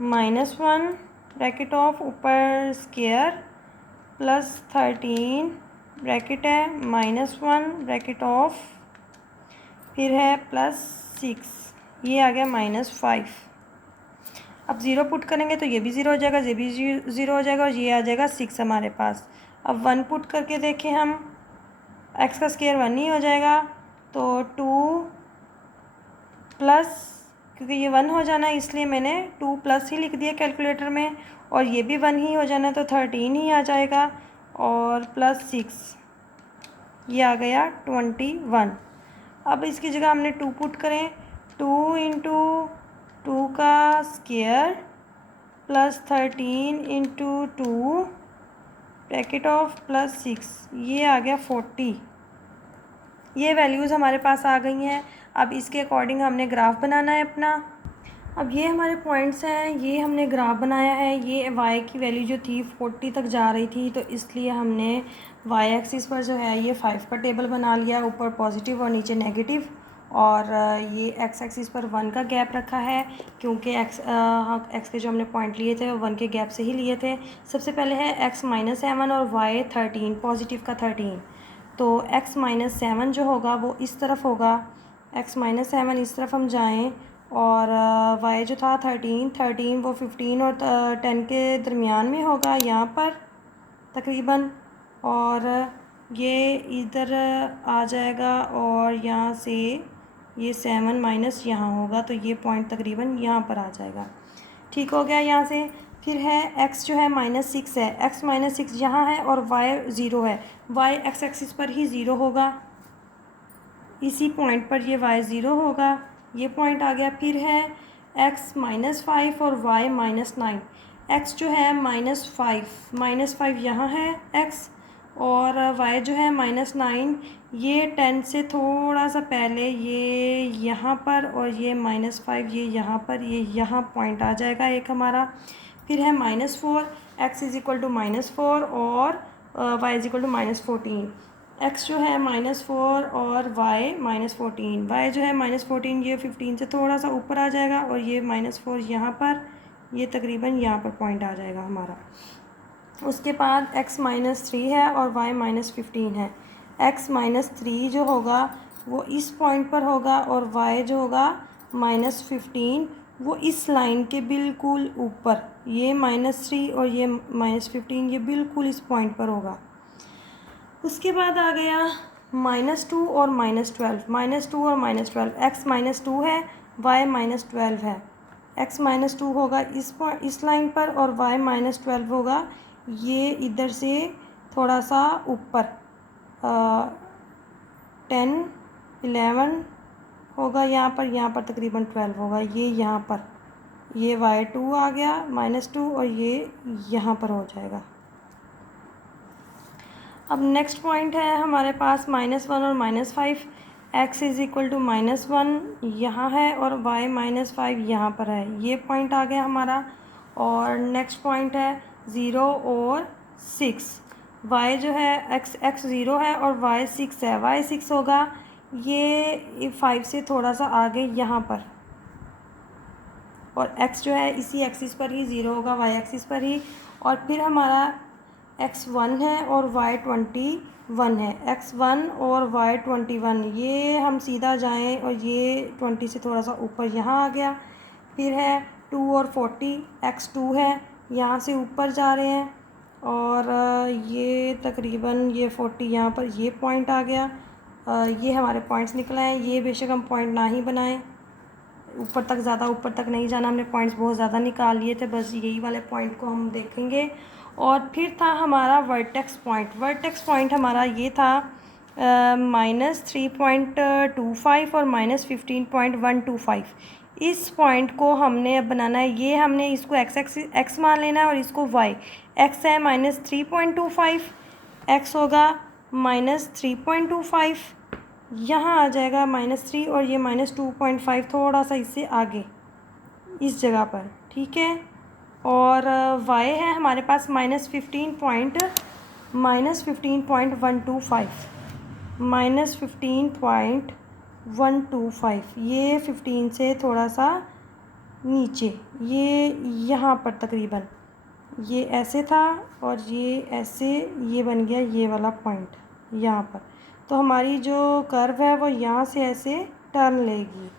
-1 ब्रैकेट ऑफ ऊपर स्क्वायर +13 ब्रैकेट है, -1 ब्रैकेट ऑफ फिर है +6, ये आ गया -5। अब 0 पुट करेंगे तो ये भी 0 हो जाएगा, ये भी 0 हो जाएगा और ये आ जाएगा 6 हमारे पास। अब 1 पुट करके देखें हम, x का स्क्वायर 1 ही हो जाएगा, तो 2 प्लस, क्योंकि ये 1 हो जाना है इसलिए मैंने 2 प्लस ही लिख दिया कैलकुलेटर में, और ये भी 1 ही हो जाना है तो 13 ही आ जाएगा और +6, ये आ गया 21। अब इसकी जगह हमने 2 पुट करें। 2 इंटू 2 का स्क्वायर +13 इंटू 2 ब्रैकेट ऑफ +6, ये आ गया 40। ये वैल्यूज़ हमारे पास आ गई हैं। अब इसके अकॉर्डिंग हमने ग्राफ बनाना है अपना। अब ये हमारे पॉइंट्स हैं, ये हमने ग्राफ बनाया है। ये y की वैल्यू जो थी 40 तक जा रही थी, तो इसलिए हमने y एक्सिस पर जो है ये 5 का टेबल बना लिया, ऊपर पॉजिटिव और नीचे नेगेटिव, और ये x एक्सिस पर 1 का गैप रखा है, क्योंकि x के जो हमने पॉइंट लिए थे वो 1 के गैप से ही लिए थे। सबसे पहले है x -7 और y 13, पॉजिटिव का 13, तो x -7 जो होगा वो इस तरफ होगा, x -7 इस तरफ हम जाएं और y जो था 13 वो 15 और 10 के दरमियान में होगा यहाँ पर तकरीबन, और ये इधर आ जाएगा और यहाँ से ये 7 माइनस यहाँ होगा, तो ये पॉइंट तकरीबन यहाँ पर आ जाएगा। ठीक हो गया यहाँ से। फिर है x जो है -6 है, x -6 यहाँ है और y 0 है, y x एक्सिस पर ही 0 होगा, इसी पॉइंट पर ये y 0 होगा, ये पॉइंट आ गया। फिर है x -5 और y -9, x जो है -5 यहाँ है x, और y जो है -9, ये 10 से थोड़ा सा पहले ये यहाँ पर, और ये -5 ये यहाँ पर, ये यहाँ पॉइंट आ जाएगा एक हमारा। फिर है -4, x =-4 और y =-14, x जो है -4 और y -14, y जो है -14 ये 15 से थोड़ा सा ऊपर आ जाएगा, और ये -4 यहाँ पर, ये तकरीबन यहाँ पर पॉइंट आ जाएगा हमारा। उसके बाद x -3 है और y -15 है, x -3 जो होगा वो इस पॉइंट पर होगा, और y जो होगा -15 वो इस लाइन के बिल्कुल ऊपर, ये -3 और ये -15 ये बिल्कुल इस पॉइंट पर होगा। उसके बाद आ गया -2 और -12, -2 और -12, x -2 है, y -12 है, x -2 होगा इस लाइन पर, और y -12 होगा ये इधर से थोड़ा सा ऊपर 10 11 होगा यहाँ पर तकरीबन 12 होगा, ये यहाँ पर, ये y2 आ गया -2, और ये यहाँ पर हो जाएगा। अब नेक्स्ट पॉइंट है हमारे पास -1 और -5, x =-1 यहाँ है और y -5 यहाँ पर है, ये पॉइंट आ गया हमारा। और नेक्स्ट पॉइंट है 0 और 6, y जो है x 0 है और y 6 है, y 6 होगा ये 5 से थोड़ा सा आगे यहाँ पर, और x जो है इसी एक्सिस पर ही 0 होगा, y एक्सिस पर ही। और फिर हमारा x 1 है और y 21 है, x 1 और y 21, ये हम सीधा जाएं और ये 20 से थोड़ा सा ऊपर यहाँ आ गया। फिर है 2 और 40, x 2 है, यहाँ से ऊपर जा रहे हैं, और ये तकरीबन ये 40 यहाँ पर ये पॉइंट आ गया। ये हमारे पॉइंट्स निकले हैं, ये बेशक हम पॉइंट ना ही बनाएं, ऊपर तक ज़्यादा ऊपर तक नहीं जाना, हमने पॉइंट्स बहुत ज़्यादा निकाल लिए थे, बस यही वाले पॉइंट को हम देखेंगे। और फिर था हमारा वर्टेक्स पॉइंट हमारा ये था -3.25 और -15.125, इस पॉइंट को हमने अब बनाना है, ये हमने इसको x मान लेना है और इसको y, x है -3.25, x होगा -3.25, यहाँ आ जाएगा -3 और ये -2.5 थोड़ा सा इससे आगे इस जगह पर, ठीक है। और y है हमारे पास -15.125, -15.125, ये 15 से थोड़ा सा नीचे, ये यहाँ पर तकरीबन, ये ऐसे था और ये ऐसे, ये बन गया ये वाला पॉइंट यहाँ पर। तो हमारी जो कर्व है वो यहाँ से ऐसे टर्न लेगी।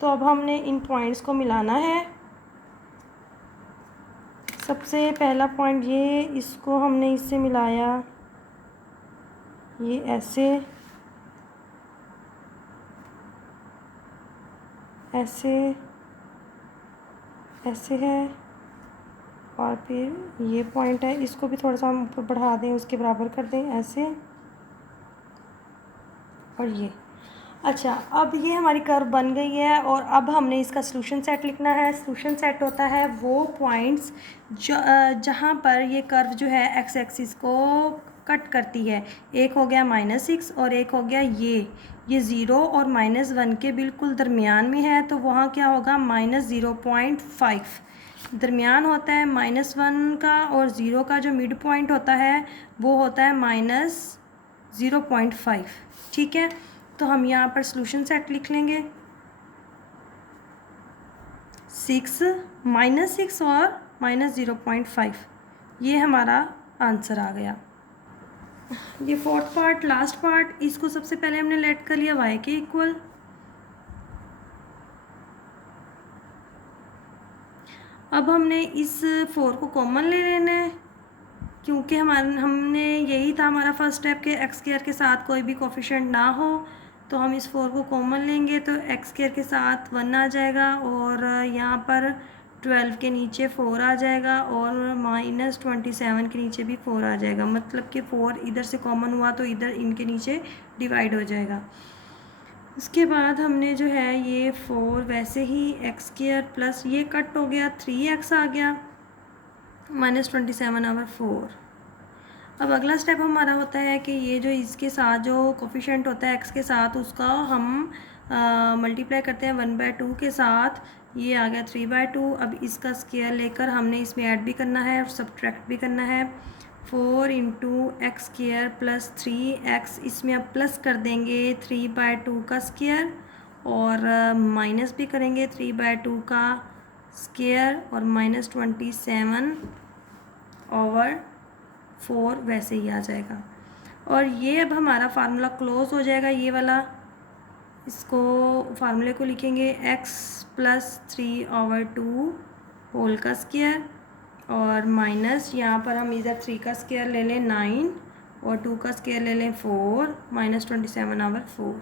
तो अब हमने इन पॉइंट्स को मिलाना है। सबसे पहला पॉइंट ये, इसको हमने इससे मिलाया, ये ऐसे ऐसे ऐसे है, और फिर ये पॉइंट है, इसको भी थोड़ा सा हम ऊपर बढ़ा दें, उसके बराबर कर दें ऐसे, और ये। अच्छा, अब ये हमारी कर्व बन गई है, और अब हमने इसका सॉल्यूशन सेट लिखना है। सॉल्यूशन सेट होता है वो पॉइंट्स जहाँ पर ये कर्व जो है एक्स एक्सिस को कट करती है। एक हो गया -6 और एक हो गया ये 0 और -1 के बिल्कुल दरमियान में है, तो वहाँ क्या होगा -0.5 दरमियान होता है -1 का, और 0 का जो मिड पॉइंट होता है वो होता है -0.5, ठीक है। तो हम यहाँ पर सॉल्यूशन सेट लिख लेंगे, 6 -6 और -0.5, ये हमारा आंसर आ गया। ये फोर्थ पार्ट, लास्ट पार्ट, इसको सबसे पहले हमने लेट कर लिया y के इक्वल, अब हमने इस 4 को कॉमन ले लेना है, क्योंकि हमने यही था हमारा फर्स्ट स्टेप कि एक्स स्क्वायर के साथ कोई भी कोफिशिएंट ना हो, तो हम इस 4 को कॉमन लेंगे तो एक्स स्क्वायर के साथ 1 आ जाएगा और यहाँ पर 12 के नीचे 4 आ जाएगा और -27 के नीचे भी 4 आ जाएगा, मतलब कि 4 इधर से कॉमन हुआ तो इधर इनके नीचे डिवाइड हो जाएगा। उसके बाद हमने जो है ये 4 वैसे ही एक्स स्क्वायर प्लस ये कट हो गया 3x आ गया -27/4। अब अगला स्टेप हमारा होता है कि ये जो इसके साथ जो कोफिशिएंट होता है x के साथ उसका हम मल्टीप्लाई करते हैं 1/2 के साथ, ये आ गया 3/2। अब इसका स्क्वायर लेकर हमने इसमें ऐड भी करना है और सब्ट्रैक्ट भी करना है। 4 × एक्स स्क्वायर प्लस 3x, इसमें अब प्लस कर देंगे 3/2 का स्क्वायर और माइनस भी करेंगे 3/2 का स्क्वायर और -27/4 वैसे ही आ जाएगा। और ये अब हमारा फार्मूला क्लोज हो जाएगा, ये वाला। इसको फार्मूले को लिखेंगे x + 3/2 होल का स्क्वायर और माइनस यहाँ पर हम इधर 3 का स्क्वायर ले लें 9 और 2 का स्क्वायर ले लें 4 -27/4।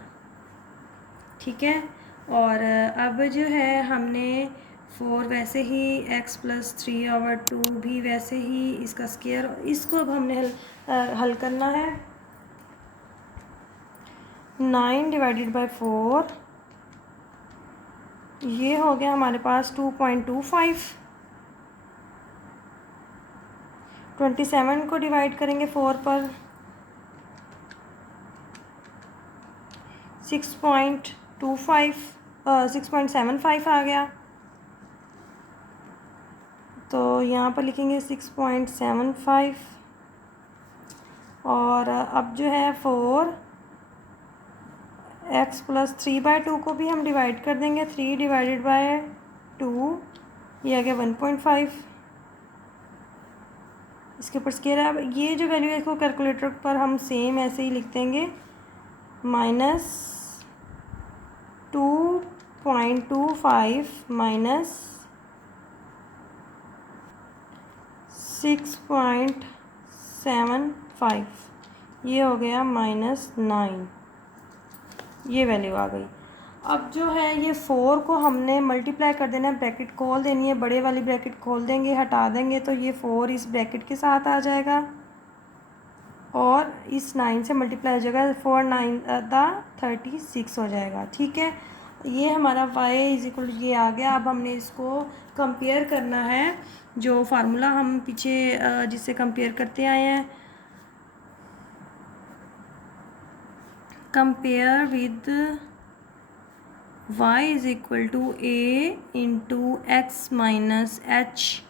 ठीक है। और अब जो है हमने 4 वैसे ही x + 3/2 भी वैसे ही इसका स्क्वायर, इसको अब हमने हल करना है। 9 / 4 ये हो गया हमारे पास 2.25। 27 को डिवाइड करेंगे 4 पर 6.75 आ गया, तो यहाँ पर लिखेंगे 6.75। और अब जो है 4 x + 3/2 को भी हम डिवाइड कर देंगे 3 / 2, ये आ गया 1.5। इसके ऊपर स्क्वायर है। अब ये जो वैल्यू है इसको कैलकुलेटर पर हम सेम ऐसे ही लिख देंगे -2.25 -6.75, ये हो गया -9, ये वैल्यू आ गई। अब जो है ये 4 को हमने मल्टीप्लाई कर देना है, ब्रैकेट खोल देनी है, बड़े वाली ब्रैकेट खोल देंगे, हटा देंगे तो ये 4 इस ब्रैकेट के साथ आ जाएगा और इस 9 से मल्टीप्लाई हो जाएगा, 4 9 36 हो जाएगा। ठीक है, ये हमारा y = ये आ गया। अब हमने इसको कंपेयर करना है, जो फार्मूला हम पीछे जिससे कंपेयर करते आए हैं, compare with y = a × x - h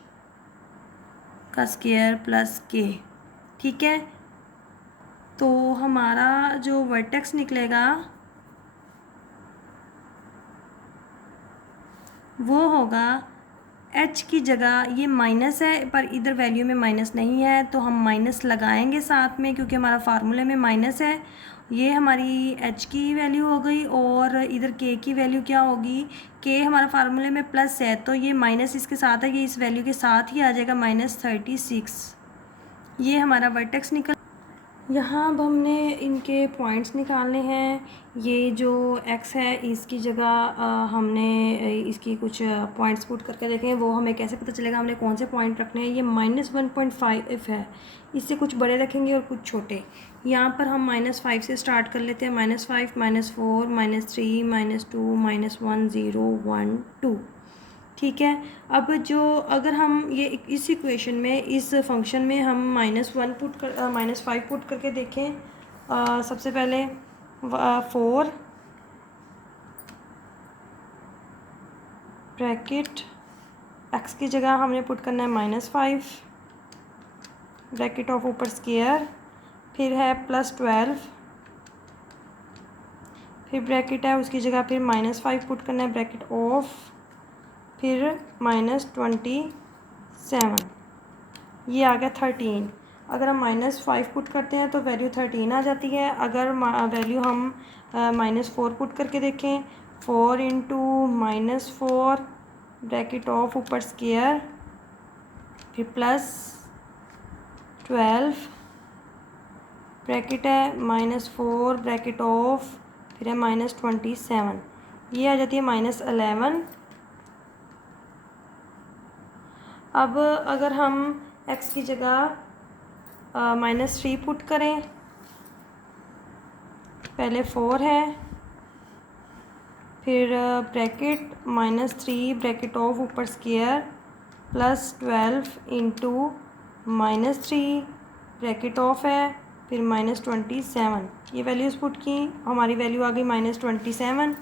का स्क्वायर प्लस k। ठीक है, तो हमारा जो वर्टेक्स निकलेगा वो होगा h की जगह, ये माइनस है पर इधर वैल्यू में माइनस नहीं है तो हम माइनस लगाएंगे साथ में, क्योंकि हमारा फार्मूले में माइनस है। ये हमारी h की वैल्यू हो गई और इधर k की वैल्यू क्या होगी, k हमारा फार्मूले में प्लस है तो ये माइनस इसके साथ है, ये इस वैल्यू के साथ ही आ जाएगा -36। ये हमारा वर्टेक्स निकल। यहाँ अब हमने इनके पॉइंट्स निकालने हैं। ये जो x है इसकी जगह हमने इसकी कुछ पॉइंट्स पुट करके देखें, वो हमें कैसे पता चलेगा हमने कौन से पॉइंट रखने हैं। ये -1.5 है, इससे कुछ बड़े रखेंगे और कुछ छोटे। यहाँ पर हम -5 से स्टार्ट कर लेते हैं, -5 -4 -3 -2 -1 0 1 2। ठीक है, अब जो अगर हम ये इस इक्वेशन में इस फंक्शन में हम -5 पुट करके देखें, सबसे पहले 4 ब्रैकेट x की जगह हमने पुट करना है -5 ब्रैकेट ऑफ ऊपर स्क्वायर, फिर है +12, फिर ब्रैकेट है उसकी जगह फिर -5 पुट करना है ब्रैकेट ऑफ, फिर -27, ये आ गया 13। अगर हम -5 पुट करते हैं तो वैल्यू 13 आ जाती है। अगर वैल्यू हम -4 पुट करके देखें, 4 × -4 ब्रैकेट ऑफ ऊपर स्क्वायर फिर प्लस 12 ब्रैकेट है -4 ब्रैकेट ऑफ, फिर है -27, ये आ जाती है -11। अब अगर हम x की जगह -3 पुट करें, पहले 4 है, फिर ब्रैकेट -3 ब्रैकेट ऑफ ऊपर square plus 12 into -3 bracket of है, फिर -27, ये वैल्यूज़ पुट की, हमारी वैल्यू आ गई -27।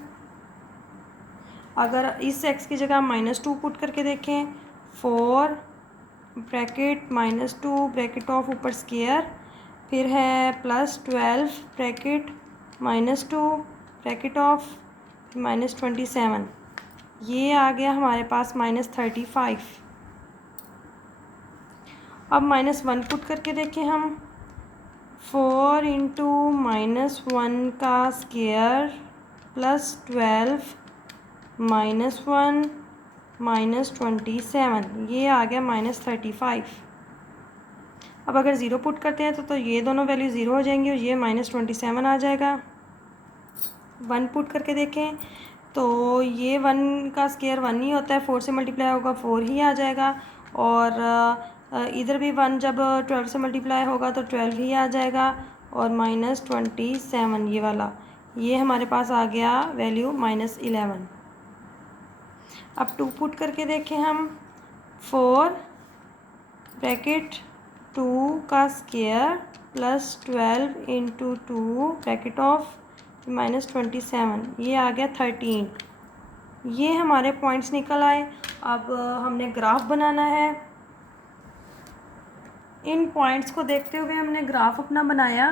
अगर इस x की जगह -2 पुट करके देखें, 4 ब्रैकेट -2 ब्रैकेट ऑफ ऊपर स्क्वायर, फिर है प्लस 12 ब्रैकेट -2 ब्रैकेट ऑफ -27, ये आ गया हमारे पास -35। अब -1 पुट करके देखें हम, 4 इंटू -1 का स्क्वायर प्लस 12 -1 -27, ये आ गया -35। अब अगर ज़ीरो पुट करते हैं तो ये दोनों वैल्यू ज़ीरो हो जाएंगी और ये -27 आ जाएगा। 1 पुट करके देखें तो ये 1 का स्क्वायर 1 ही होता है, 4 से मल्टीप्लाई होगा 4 ही आ जाएगा, और इधर भी 1 जब 12 से मल्टीप्लाई होगा तो 12 ही आ जाएगा, और -27 ये वाला, ये हमारे पास आ गया वैल्यू -11। अब 2 पुट करके देखें हम, 4 ब्रैकेट 2 का square plus 12 into 2 bracket of -27, ये आ गया 13। ये हमारे पॉइंट्स निकल आए। अब हमने ग्राफ बनाना है। इन पॉइंट्स को देखते हुए हमने ग्राफ अपना बनाया।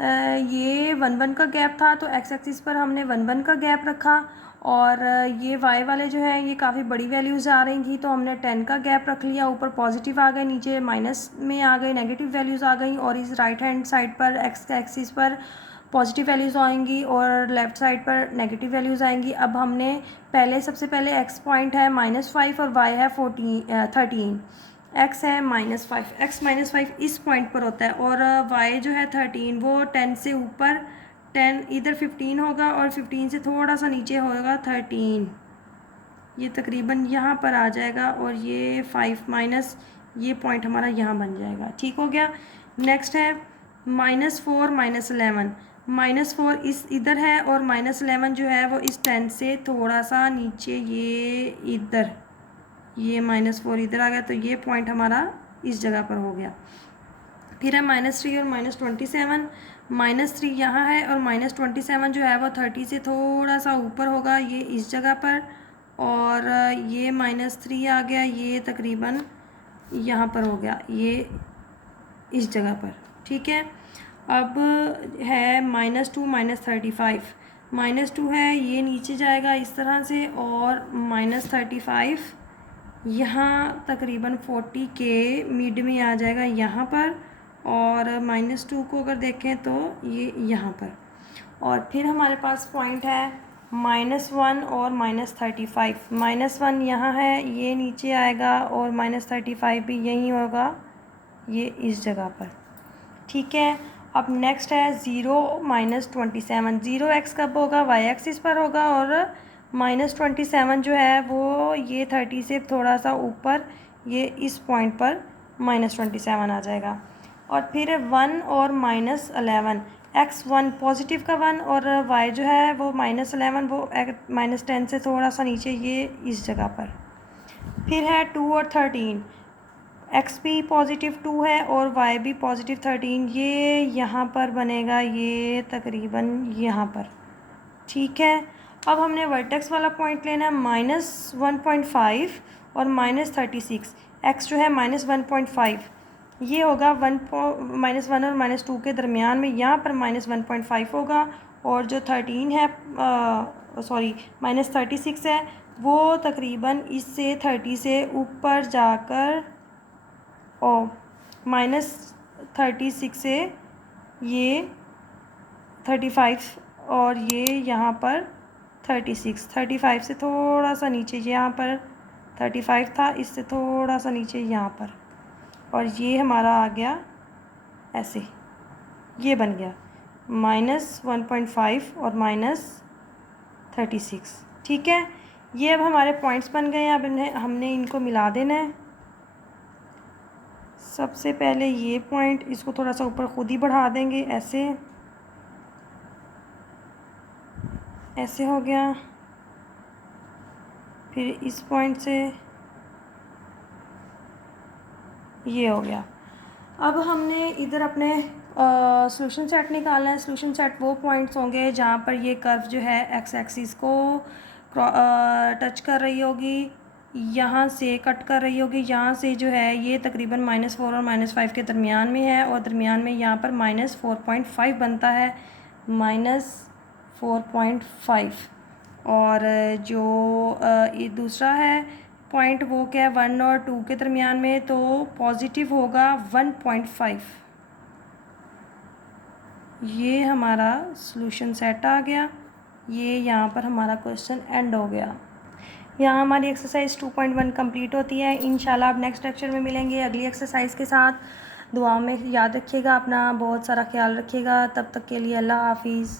ये 1 1 का गैप था तो एक्स एक्सिस पर हमने 1 1 का गैप रखा, और ये वाई वाले जो है ये काफ़ी बड़ी वैल्यूज़ आ रही थी तो हमने 10 का गैप रख लिया। ऊपर पॉजिटिव आ गए, नीचे माइनस में आ गए, नेगेटिव वैल्यूज़ आ गई, और इस राइट हैंड साइड पर एक्स एक्सिस पर पॉजिटिव वैल्यूज़ आएंगी और लेफ़्ट साइड पर नेगेटिव वैल्यूज़ आएंगी। अब हमने सबसे पहले एक्स पॉइंट है -5 और वाई है 13, एक्स है -5, एक्स -5 इस पॉइंट पर होता है, और वाई जो है 13 वो 10 से ऊपर, 10 इधर 15 होगा और 15 से थोड़ा सा नीचे होगा 13, ये तकरीबन यहाँ पर आ जाएगा, और ये 5 माइनस ये पॉइंट हमारा यहाँ बन जाएगा। ठीक हो गया। नेक्स्ट है -4 -11, -4 इस इधर है और -11 जो है वो इस 10 से थोड़ा सा नीचे, ये इधर, ये -4 इधर आ गया, तो ये पॉइंट हमारा इस जगह पर हो गया। फिर है -3 और -27, -3 यहाँ है और -27 जो है वो 30 से थोड़ा सा ऊपर होगा, ये इस जगह पर, और ये -3 आ गया, ये तकरीबन यहाँ पर हो गया, ये इस जगह पर। ठीक है। अब है -2 -35, -2 है, ये नीचे जाएगा इस तरह से, और -35 यहाँ तकरीबन 40 के मिड में आ जाएगा यहाँ पर, और -2 को अगर देखें तो ये यहाँ पर, और फिर हमारे पास पॉइंट है -1 और -35, -1 यहाँ है, ये नीचे आएगा, और -35 भी यहीं होगा, ये इस जगह पर। ठीक है। अब नेक्स्ट है 0 -27, 0x कब होगा, वाई एक्सिस पर होगा, और -27 जो है वो ये 30 से थोड़ा सा ऊपर, ये इस पॉइंट पर -27 आ जाएगा। और फिर 1 और -11, x1 पॉजिटिव का 1, और y जो है वो -11 वो -10 से थोड़ा सा नीचे, ये इस जगह पर। फिर है 2 और 13, x भी पॉजिटिव 2 है और y भी पॉजिटिव 13, ये यहाँ पर बनेगा, ये तकरीबन यहाँ पर। ठीक है। अब हमने वर्टेक्स वाला पॉइंट लेना है, -1.5 और -36, x जो है -1.5, ये होगा -1 और -2 के दरमियान में, यहाँ पर -1.5 होगा, और जो 13 है -36 है वो तकरीबन इससे 30 से ऊपर जाकर, और -36 से ये 35, और ये यहाँ पर 36, 35 से थोड़ा सा नीचे, यहाँ पर 35 था, इससे थोड़ा सा नीचे यहाँ पर, और ये हमारा आ गया ऐसे, ये बन गया -1.5 और -36। ठीक है, ये अब हमारे पॉइंट्स बन गए हैं। अब इन्हें हमने इनको मिला देना है। सबसे पहले ये पॉइंट, इसको थोड़ा सा ऊपर खुद ही बढ़ा देंगे, ऐसे ऐसे हो गया। फिर इस पॉइंट से ये हो गया। अब हमने इधर अपने सॉल्यूशन सेट निकालना है। सॉल्यूशन सेट वो पॉइंट्स होंगे जहाँ पर ये कर्व जो है एक्स एक्सिस को टच कर रही होगी, यहाँ से कट कर रही होगी, यहाँ से जो है ये तकरीबन -4 और -5 के दरमियान में है, और दरमियान में यहाँ पर -4.5 बनता है, -4.5। और जो ये दूसरा है पॉइंट, वो क्या है 1 और 2 के दरमियान में, तो पॉजिटिव होगा 1.5। ये हमारा सॉल्यूशन सेट आ गया। ये यहाँ पर हमारा क्वेश्चन एंड हो गया। यहाँ हमारी एक्सरसाइज 2.1 कंप्लीट होती है। इंशाल्लाह अब नेक्स्ट लेक्चर में मिलेंगे अगली एक्सरसाइज के साथ। दुआओं में याद रखिएगा अपना, बहुत सारा ख्याल रखिएगा। तब तक के लिए अल्लाह हाफिज़।